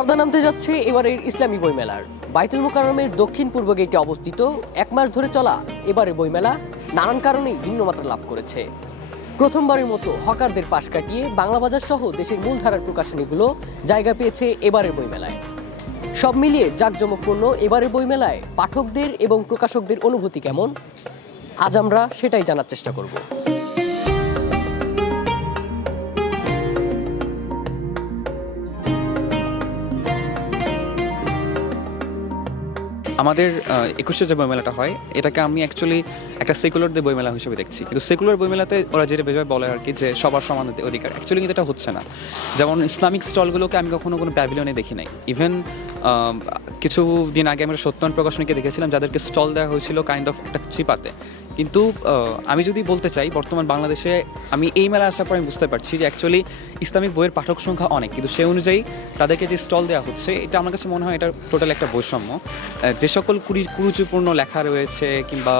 পর্দা নামতে যাচ্ছে এবারের ইসলামী বইমেলার। বাইতুল মোকারমের দক্ষিণ পূর্ব গেটে অবস্থিত এক মাস ধরে চলা এবারের বইমেলা নানান কারণেই ভিন্ন মাত্রা লাভ করেছে। প্রথমবারের মতো হকারদের পাশ কাটিয়ে বাংলা বাজার সহ দেশের মূলধারার প্রকাশনীগুলো জায়গা পেয়েছে এবারের বইমেলায়। সব মিলিয়ে জাঁকজমকপূর্ণ এবারের বইমেলায় পাঠকদের এবং প্রকাশকদের অনুভূতি কেমন? আজ আমরা সেটাই জানার চেষ্টা করব। আমাদের একুশে যে বইমেলাটা হয়, এটাকে আমি অ্যাকচুয়ালি একটা সেকুলারদের বইমেলা হিসেবে দেখছি। কিন্তু সেকুলার বইমেলাতে ওরা যেটা বেজয় বলে আর কি যে সবার সমান অধিকার অ্যাকচুয়ালি কিন্তু এটা হচ্ছে না। যেমন ইসলামিক স্টলগুলোকে আমি কখনো কোনো প্যাভিলিয়নে দেখি নাই। ইভেন কিছু দিন আগে আমরা সত্যন প্রকাশনীকে দেখেছিলাম, যাদেরকে স্টল দেওয়া হয়েছিল কাইন্ড অফ একটা চিপাতে। কিন্তু আমি যদি বলতে চাই, বর্তমান বাংলাদেশে আমি এই মেলা আসার পর আমি বুঝতে পারছি যে অ্যাকচুয়ালি ইসলামিক বইয়ের পাঠক সংখ্যা অনেক। কিন্তু সেই অনুযায়ী তাদেরকে যে স্টল দেওয়া হচ্ছে, এটা আমার কাছে মনে হয় এটা টোটাল একটা বৈষম্য। যে সকল কুরুচিপূর্ণ লেখা রয়েছে কিংবা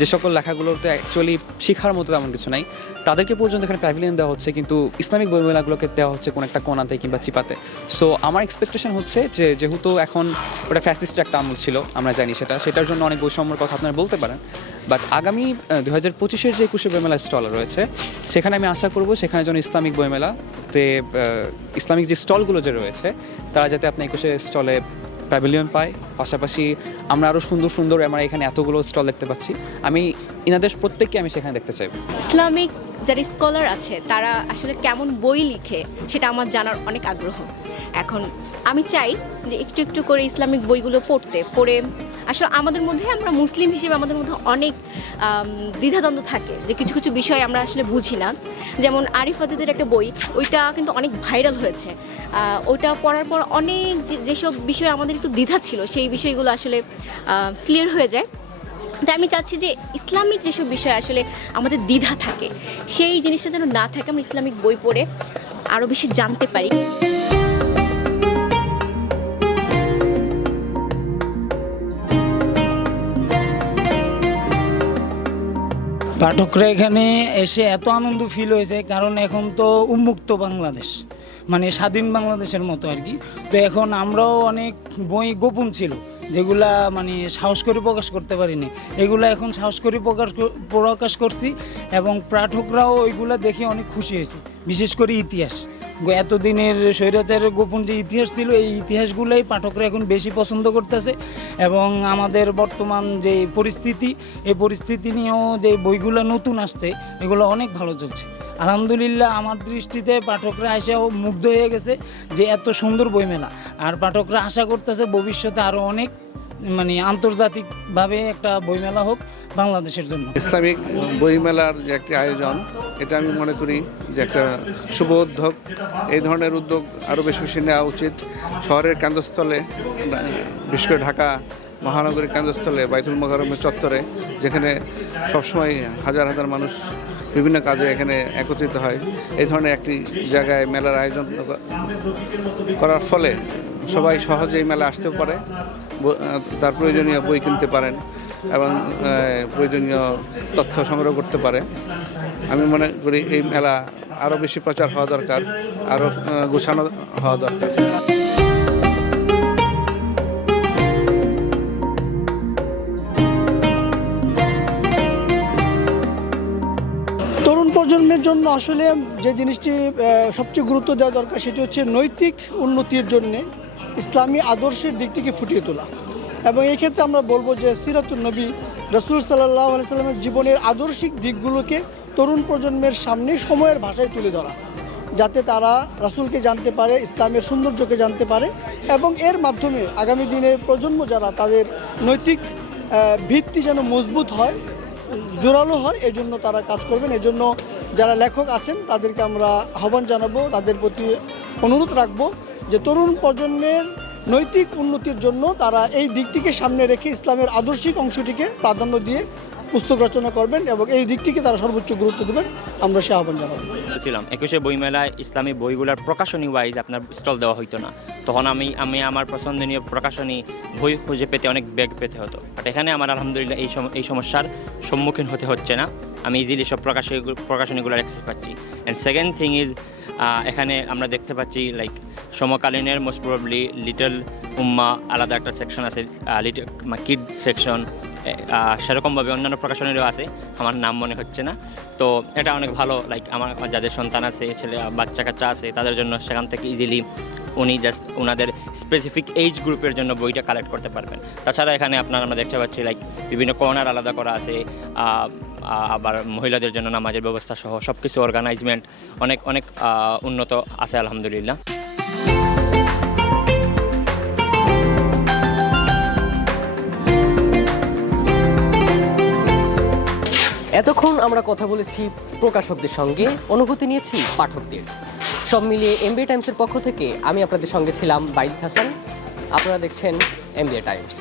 যে সকল লেখাগুলোতে অ্যাকচুয়ালি শেখার মতো তেমন কিছু নাই। তাদেরকে পর্যন্ত এখানে প্যাভিলিয়ন দেওয়া হচ্ছে, কিন্তু ইসলামিক বইমেলাগুলোকে দেওয়া হচ্ছে কোনো একটা কোনাতে কিংবা চিপাতে। সো আমার এক্সপেকটেশন হচ্ছে যে, যেহেতু এখন ওটা ফ্যাসিস্ট একটা আমল ছিল, আমরা জানি সেটা, সেটার জন্য অনেক বৈষম্যর কথা আপনারা বলতে পারেন। বাট আগামী দু হাজার পঁচিশের যে একুশে বইমেলা স্টল রয়েছে, সেখানে আমি আশা করব সেখানে যেন ইসলামিক বইমেলাতে ইসলামিক যে স্টলগুলো যে রয়েছে, তারা যাতে আপনি একুশে স্টলে প্যাভিলিয়ন পাই পাশাপাশি আমরা আরও সুন্দর সুন্দর আমরা এখানে এতগুলো স্টল দেখতে পাচ্ছি। আমি, ইনাদের প্রত্যেককে আমি সেখানে দেখতে চাই। ইসলামিক যারা স্কলার আছে, তারা আসলে কেমন বই লিখে সেটা আমার জানার অনেক আগ্রহ। এখন আমি চাই যে একটু একটু করে ইসলামিক বইগুলো পড়তে, পড়ে আসলে আমাদের মধ্যে, আমরা মুসলিম হিসেবে আমাদের মধ্যে অনেক দ্বিধাদ্বন্দ্ব থাকে যে কিছু কিছু বিষয় আমরা আসলে বুঝি না। যেমন আরিফ আজাদের একটা বই, ওইটা কিন্তু অনেক ভাইরাল হয়েছে। ওইটা পড়ার পর অনেক যেসব বিষয় আমাদের একটু দ্বিধা ছিল, সেই বিষয়গুলো আসলে ক্লিয়ার হয়ে যায়। তাই আমি চাচ্ছি যে ইসলামিক যেসব বিষয় আসলে আমাদের দ্বিধা থাকে, সেই জিনিসটা যেন না থাকে, আমরা ইসলামিক বই পড়ে আরও বেশি জানতে পারি। পাঠকরা এখানে এসে এত আনন্দ ফিল হয়েছে, কারণ এখন তো উন্মুক্ত বাংলাদেশ মানে স্বাধীন বাংলাদেশের মতো আর কি। তো এখন আমরাও অনেক বই গোপন ছিল, যেগুলা মানে সাহস করে প্রকাশ করতে পারিনি। এগুলো এখন সাহস করে প্রকাশ প্রকাশ করছি এবং পাঠকরাও ওইগুলো দেখে অনেক খুশি হয়েছে, বিশেষ করে ইতিহাস। এতদিনের স্বৈরাচারের গোপন যে ইতিহাস ছিল, এই ইতিহাসগুলোই পাঠকরা এখন বেশি পছন্দ করতেছে এবং আমাদের বর্তমান যে পরিস্থিতি, এই পরিস্থিতি নিয়েও যে বইগুলো নতুন আসছে, এগুলো অনেক ভালো চলছে। আলহামদুলিল্লাহ, আমার দৃষ্টিতে পাঠকরা এসেও মুগ্ধ হয়ে গেছে যে এত সুন্দর বইমেলা। আর পাঠকরা আশা করতেছে ভবিষ্যতে আরও অনেক মানে আন্তর্জাতিকভাবে একটা বইমেলা হোক বাংলাদেশের জন্য। ইসলামিক বইমেলার যে একটি আয়োজন এটা আমি মনে করি যে একটা শুভ উদ্যোগ। এই ধরনের উদ্যোগ আরও বেশি বেশি নেওয়া উচিত। শহরের কেন্দ্রস্থলে, বিশেষ করে ঢাকা মহানগরীর কেন্দ্রস্থলে বাইতুল মোকারমের চত্বরে, যেখানে সবসময় হাজার হাজার মানুষ বিভিন্ন কাজে এখানে একত্রিত হয়, এই ধরনের একটি জায়গায় মেলার আয়োজন করার ফলে সবাই সহজেই মেলা আসতে পারে তার প্রয়োজনীয় বই কিনতে পারেন। এবং প্রয়োজনীয় তথ্য সংগ্রহ করতে পারে। আমি মনে করি এই মেলা আরও বেশি প্রচার হওয়া দরকার আরও গোছানো হওয়া দরকার। তরুণ প্রজন্মের জন্য আসলে যে জিনিসটি সবচেয়ে গুরুত্ব দেওয়া দরকার সেটি হচ্ছে নৈতিক উন্নতির জন্যে ইসলামী আদর্শের দিকটিকে ফুটিয়ে তোলা। এবং এই ক্ষেত্রে আমরা বলব যে সিরাতুল নবী রসুল সাল্লাহ সাল্লামের জীবনের আদর্শিক দিকগুলোকে তরুণ প্রজন্মের সামনে সময়ের ভাষায় তুলে ধরা, যাতে তারা রাসূলকে জানতে পারে, ইসলামের সৌন্দর্যকে জানতে পারে এবং এর মাধ্যমে আগামী দিনে প্রজন্ম যারা তাদের নৈতিক ভিত্তি যেন মজবুত হয়, জোরালো হয় এই জন্য তারা কাজ করবেন। এই জন্য যারা লেখক আছেন, তাদেরকে আমরা আহ্বান জানাব, তাদের প্রতি অনুরোধ রাখব যে তরুণ প্রজন্মের নৈতিক উন্নতির জন্য তারা এই দিকটিকে সামনে রেখে ইসলামের আদর্শিক অংশটিকে প্রাধান্য দিয়ে পুস্তক রচনা করবেন এবং এই দিকটিকে তারা সর্বোচ্চ গুরুত্ব দেবেন। আমরা সে আহ্বান জানাব। ছিলাম একুশে বইমেলায় ইসলামী বইগুলোর প্রকাশনী ওয়াইজ আপনার স্টল দেওয়া হইতো না। তখন আমি আমি আমার পছন্দনীয় প্রকাশনী বই খুঁজে পেতে অনেক ব্যাগ পেতে হতো। বাট এখানে আমার আলহামদুলিল্লাহ এই এই সমস্যার সম্মুখীন হতে হচ্ছে না। আমি ইজিলি সব প্রকাশনী, প্রকাশনীগুলোর অ্যাক্সেস পাচ্ছি। অ্যান্ড সেকেন্ড থিং ইজ এখানে আমরা দেখতে পাচ্ছি লাইক সমকালীনের মোস্ট প্রবলি লিটল উম্মা, আলাদা একটা সেকশন আছে লিটল কিড সেকশন সেরকমভাবে অন্যান্য প্রকাশনেরও আছে, আমার নাম মনে হচ্ছে না। তো এটা অনেক ভালো লাইক আমার যাদের সন্তান আছে, ছেলে, বাচ্চা কাচ্চা আছে, তাদের জন্য সেখান থেকে ইজিলি উনি জাস্ট ওনাদের স্পেসিফিক এইজ গ্রুপের জন্য বইটা কালেক্ট করতে পারবেন। তাছাড়া এখানে আপনার আমরা দেখতে পাচ্ছি লাইক বিভিন্ন কর্নার আলাদা করা আছে আবার মহিলাদের জন্য নামাজের ব্যবস্থা সহ সব কিছু অর্গানাইজমেন্ট অনেক অনেক উন্নত আছে, আলহামদুলিল্লাহ। এতক্ষণ আমরা কথা বলেছি প্রকাশকদের সঙ্গে। অনুভূতি নিয়েছি পাঠকদের। সব মিলিয়ে এমবিএ টাইমসের পক্ষ থেকে আমি আপনাদের সঙ্গে ছিলাম বাইজিৎ হাসান। আপনারা দেখছেন এমবিএ টাইমস